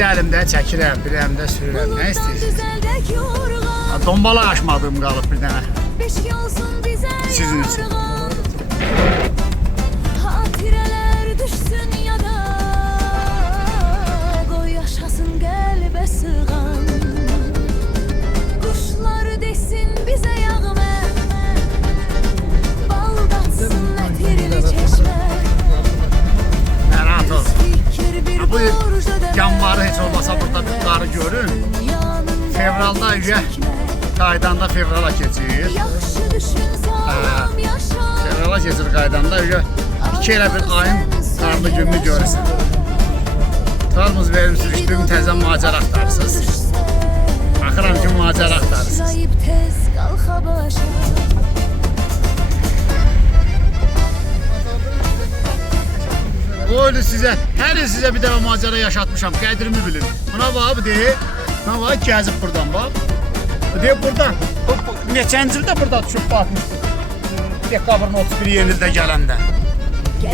də əlimdə çəkirəm, bir əlimdə sürürəm. Nə istəyirsiniz? Dombala açmadığım qalıb bir dənə. Sizin üçün. Hatirələr düşsün yada, qoy yaşasın qəlbə sığan. Quşlar desin bizə yağmə, baldatsın ətirli çeşmə. Rahat ol. Bu yanvarı heç olmasa burada bir qarı görün. Fevralda qaydanda fevrala keçir. Fevrala keçir qaydanda iki elə bir ayın qarlı gününü görürsün. Tutarmız verim sürüşdüyüm təzə macər axtarırsınız. Baxıram ki macər axtarırsınız. Öyle size, her il size bir defa macera yaşatmışam, qədrimi bilin. Buna bak, bu deyil. Buna bak, gəzib buradan bak. Bu deyil buradan. Neçənci ildə burada düşüb baxmışdı. Dekabrın 31 yenildə gələndə.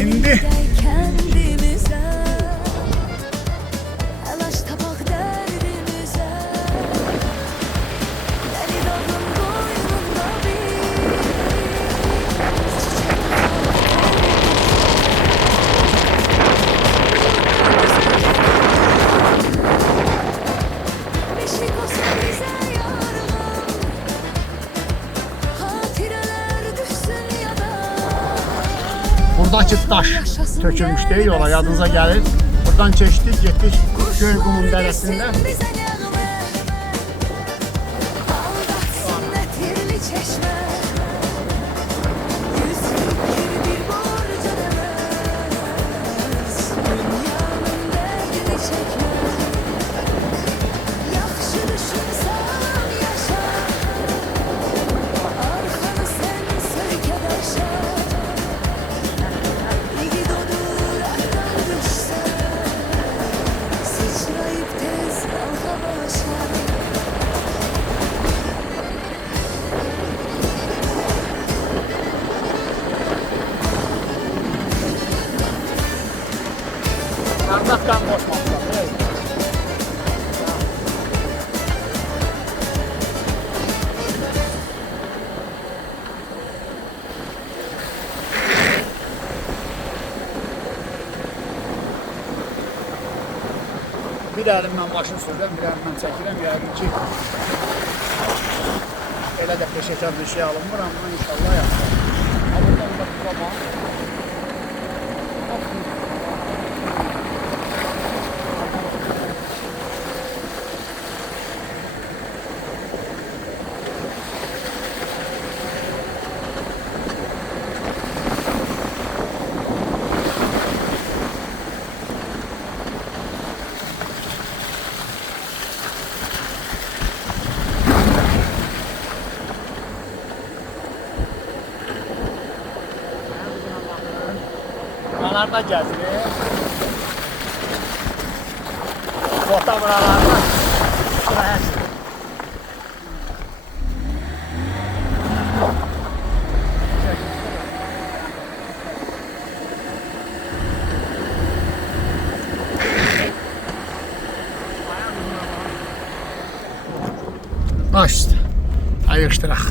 İndi buradakı daş tökülmüş değil yola, yadınıza gelir. Buradan keçdik, getdik Göyqumun dərəsində. Bardaktan boşmamışlar. Bir əlimdən maşın sürürəm, bir əlimdən çəkirəm. Yəqin ki, elə də peşəkar bir şey alınmır, amma inşallah yapacaq. Buradan da tutamam. Buralarda gəzilir. Bota buralarda. Şuraya çıxır. Baş üstə. Ayıqışdıraq.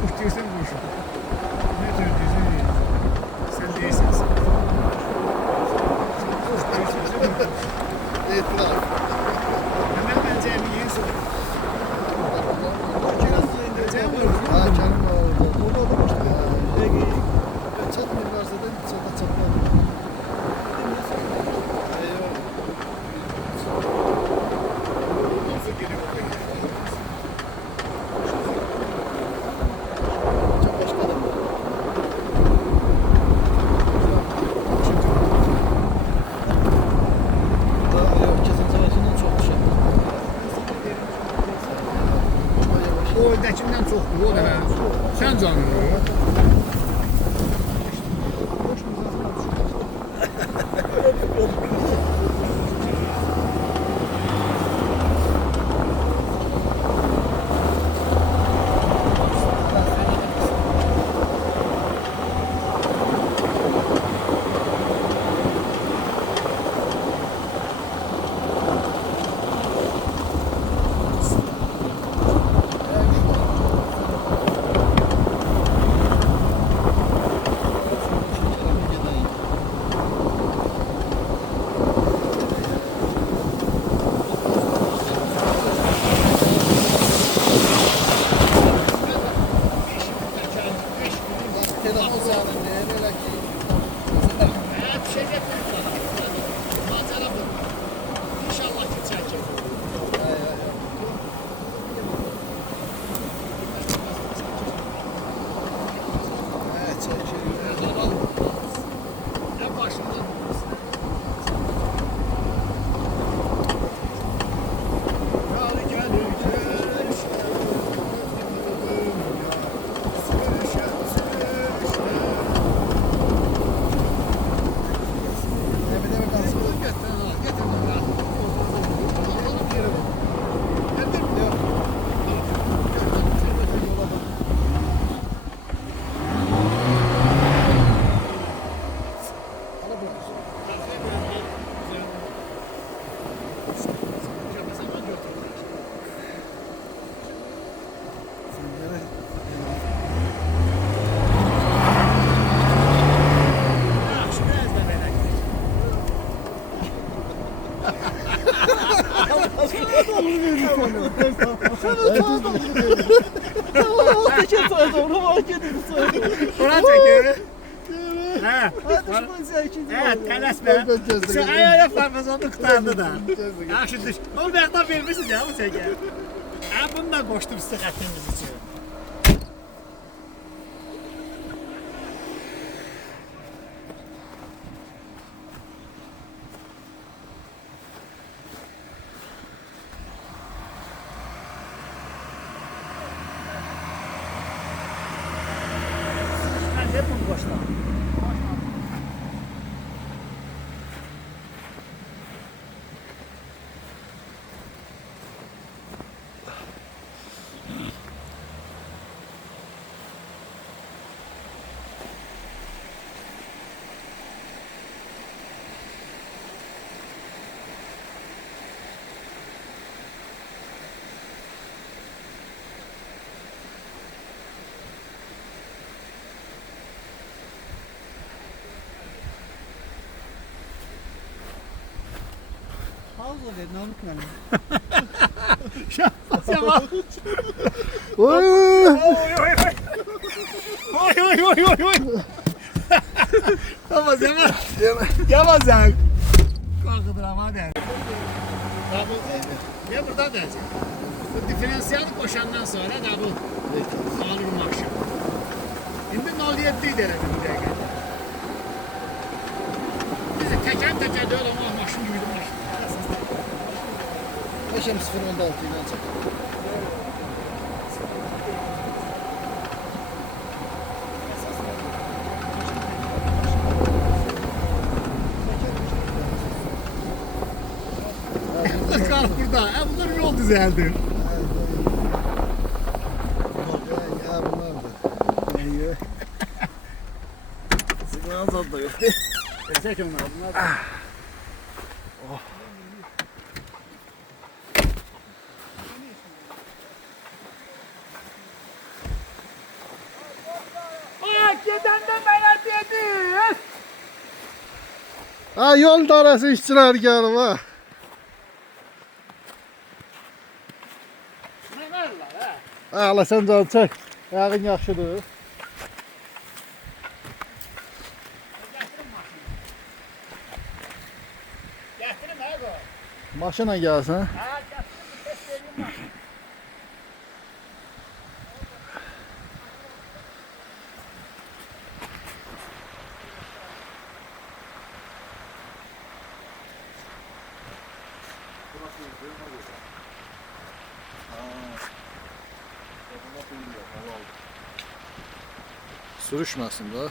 Kuş diyorsan kuş. Ne tür diyorsan iyi. Sen değilsin. Kuş diyorsan İtiraf. hemen bence emiyin sonra. Ha canım var orada. Orada da boştu ya. Peki. Çatmayın varsa da çata çatmayın. Eyvallah. Nasıl geliyor? Çok başka adam var. Daha yok. Kesin savaşından çok düşer. O öndekinden çoxdur o da hə. Sən canın. Telefon sağlam diye böyle ki. Hə, bir şey gətirir. Macəra bu. İnşallah ki çəkir. Evet, çay içelim. Hə, başında. Yar gəlirkən sürüşən sürüşən. Bir de kalsın. Getir ha, getir ha. Alalım yeri bu. Getir. Yok. Buna çekiyor. He. ikinci Evet, tələsmə. Sən ayaqlarınız onu qurtardı da. Yaxşı düş. O məqdar vermişsiniz ya bu çəkə. Hə, bunu da qoşdum sizə xəttiniz üçün. Mən hep bunu qoşdum. Havza ver, namık benim. Yaman. Oy! Oy oy oy oy oy. Tamam Yaman. Yaman sen. Korkudur ama hadi. Ya burada da. Bu diferansiyeli koşandan sonra da bu alırım akşam. Şimdi 07 idi herhalde bir dakika. Biz de teker de öyle ama maşın gibi bir maşın. Yaşam 0.16 ile çek. Kal burada. Bunlar yol düzeldi. Ya bunlar da. İyi. Sigara azaldı yok. Çek onları. Bunlar. Ha yol darası işçiler gelib ha. Nə verirlər, hə? Ağla sen can çək. Ayağın yaxşıdır. Gətirim, hə, bu. Maşına gəlsən. Hə, gətirim, test vereyim maşını. Sürüşməsin də.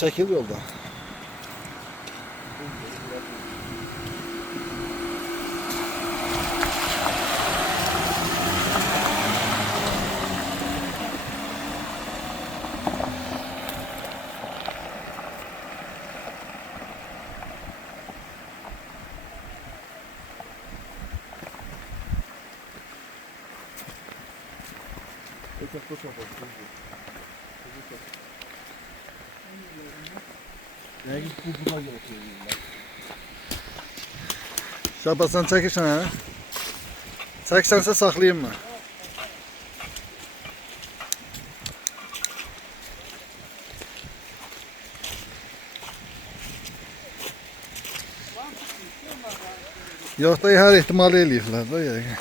Çəkil yoldan. Şabat sen çəkirsən hə? Çəksənsə saxlayayım mı? Yox da hər ehtimal eləyirlər də yəni.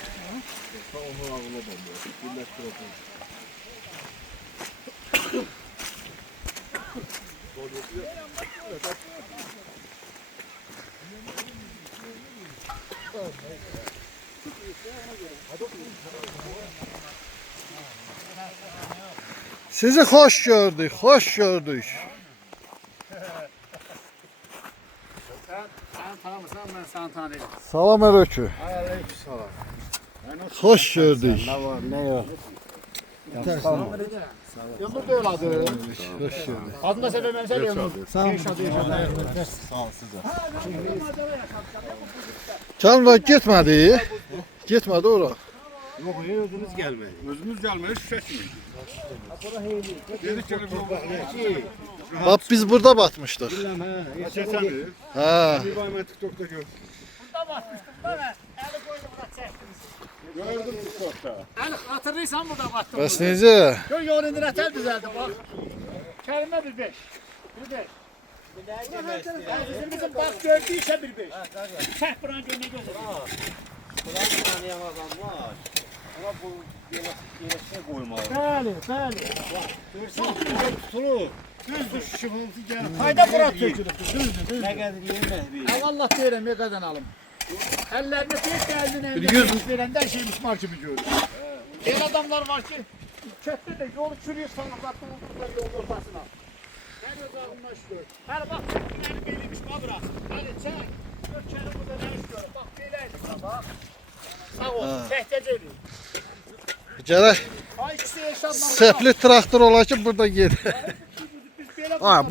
Sizi hoş gördük, hoş gördük. Sen tanımırsan, ben sana tanıyayım. Salam aleyküm. Aleykümselam. Hoş gördük. Ne var, ne yok? Yıldır da öyle adı. Hoş gördük. Adını da söylememsen yıldır. Sağ olun. Yaşadı. Sağ ol sizə. Canla getmədi. Getmədi ora. Yok özümüz gelmeyin. Özümüz gelmeyin şişesiniz. Dedik ki bu Bak biz burada batmışdık. Çeseni. Ha. Bir bayma TikTok'ta gör. Burada batmıştım bana. Eli koydu buna çektiniz. Gördüm TikTok'ta. Eli hatırlıysan burada battım. Bəs necə? Gör yol indiretel düzeldi bak. Kelime bir beş. Bir beş. Bizim bak gördüğü işe bir beş. Çek buranın gönlüne gözü. Tanıyan adam var. Ama bu yerleşine koymalı. Bəli, bəli. Tutulu. Düzdür şıfıltı gel. Hayda bura tökülüb. Düzdür. Ne kadar yiyemez bir. Ya Allah deyirəm, ya qazanalım. Əllərinə tek gəldin, Bir əldə yüz- verəndə hər şey mismar kimi görür. El adamlar var ki, kötü de yolu çürüyor sanırlar, doldururlar yolun ortasına. Her öz ağzından şükür. Her bak, çekkileri beliymiş, babra. Hadi çek. Gör kendi burada ne iş görür. Bak, beləydik ha, bak. Sağ ol, çəkəcəkdik. Gərək Ay, ikisi yaşanmamış. sepli traktor ola ki burada ged. Biz belə Ha,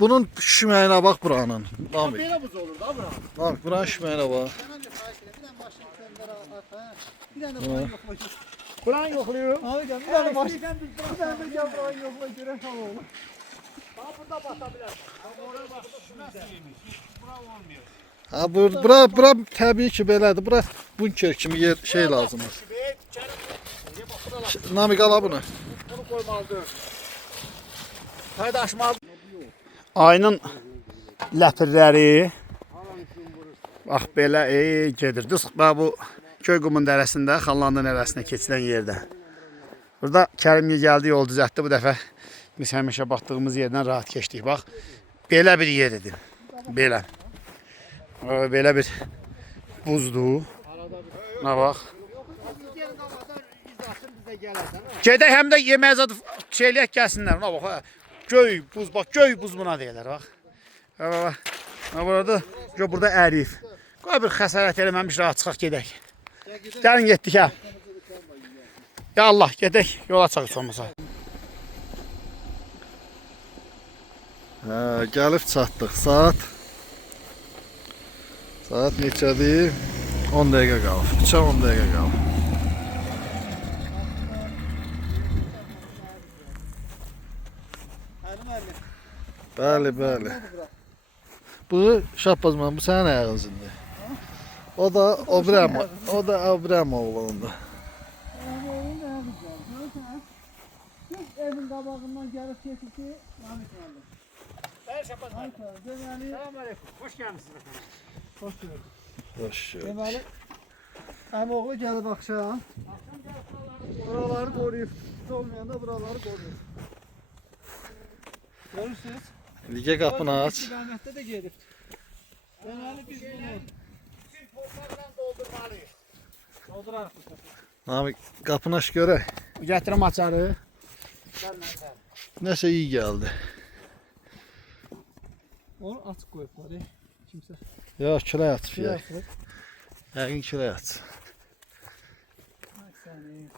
bunun şüməyinə bax buranın. Namik. Belə buz olur da, bura. Namik buranın şüməyinə bax. Buranı yoxlayır. Abi gel bir tane maç. Bir tane de gel buraya yokla gören falan olur. Daha burada batabilir. Oraya bak, şurası yemiş. Bura olmuyor. Ha bura təbii ki belədir. Bura bunker kimi yer şey lazımdır. Namik ala bunu. Bunu koymalıdır. Paydaşmalı. Ayının ləpirləri. Bax belə gedirdik. Bax bu Köyqumun dərəsində, Xanlandın ərazisinə keçilən yerdə. Burada Kərimyə gəldi, yol düzəltdi. Bu dəfə biz həmişə baxdığımız yerdən rahat keçdik. Bax, belə bir yer idi. Belə. Belə bir buzdur. Ha bax. Gedək həm də yemək zadı şeyləyək gəlsinlər. Buna bax. Göy buz, bax göy buz buna deyirlər bax. Bax. Burada gör burada əriyib. Qoy bir xəsarət eləməmiş rahat çıxaq gedək. Gəlin getdik hə. Ya Allah gedək yola çıxaq olmasa. Hə, gəlib çatdıq. Saat neçədir? 10 dəqiqə qalıb. 10 dəqiqə qalıb. Bəli, bəli. Bu Şahbazman, bu sənin ayağın şimdi. O da Abrəm oğlunda. Yani oyun da güzel. Neyse. Siz evin qabağından gəlib keçir ki, Namik aldı. Ver Şapaz abi. Deməli, Selamünaleyküm. Hoş gelmişsiniz efendim. hoş gördük. Hoş gördük. Deməli, əmoğlu gəlib axşam. Buraları qoruyub. Siz olmayanda buraları qoruyub. Görürsünüz. Lige qapını aç. İstiqamətdə də gedib. Deməli biz bunu Bütün toplarla doldurmalıyız. doldurarıq. Namik qapını aç görək. Getirim açarı. Nəsə iyi gəldi. Onu açıq qoyublar. Kimsə. Yox, külək atıb Şuraya ya. atılıb. Yəqin külək aç. Ay səni.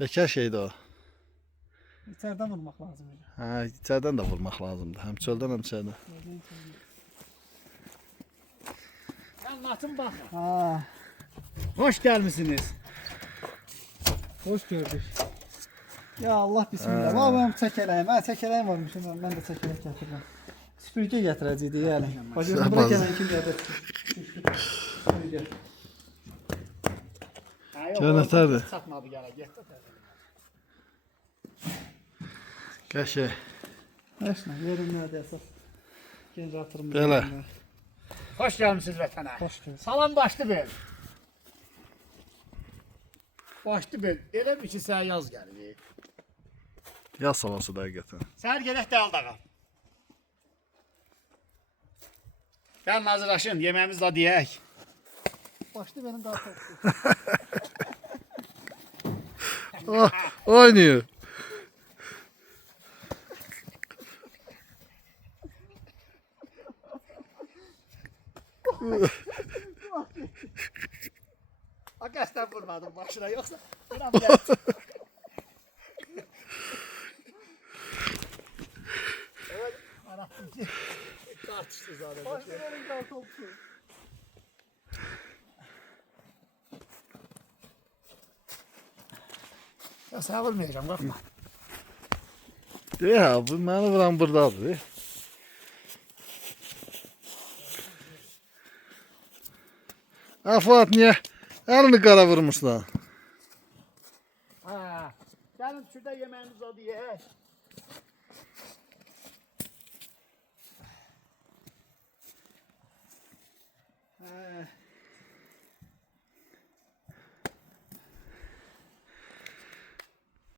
Bekar şeydi o. İçərdən vurmaq lazım idi. Hə, içərdən də vurmaq lazımdır. Həm çöldən, həm içərdən. Anlatın bak. Ha, Hoş gelmişsiniz. hoş gördük. Ya Allah bismillah. Vay benim çəkələyim. Hə, çəkələyim varmış. Mən də çəkələk gətirirəm. Süpürgə gətirəcəkdi yəni. Bacım bura gələn kim gəlir? Süpürgə. Cənnətədir. Satmadı gələ. Getdi. Qəşəng. Nəşnə, yerin nədir əsas? Generatörümüz. Belə. Hoş gelmişsiniz vətənə. Hoş gördük. Salam başlı bel. Başlı bel. Elə bir ki sənə yaz gəlir. Yaz havası dəqiqətən. Səhər gedək dəl dağa. Gəlin hazırlaşın, yeməğimizi də deyək. Başlı benim daha toplu. Ah, oynuyor. Hakikaten vurmadım başına yoksa. Buram gelsin. Evet, anlattım ki tartıştı zaten. Başlı benim daha toplu. Ya sana vurmayacağım, korkma. Ya, bu məni vuran buradadır. Fuat niyə əlini qara vurmuşsan? Ha, gelin şurada yemeğimizi de yiyek.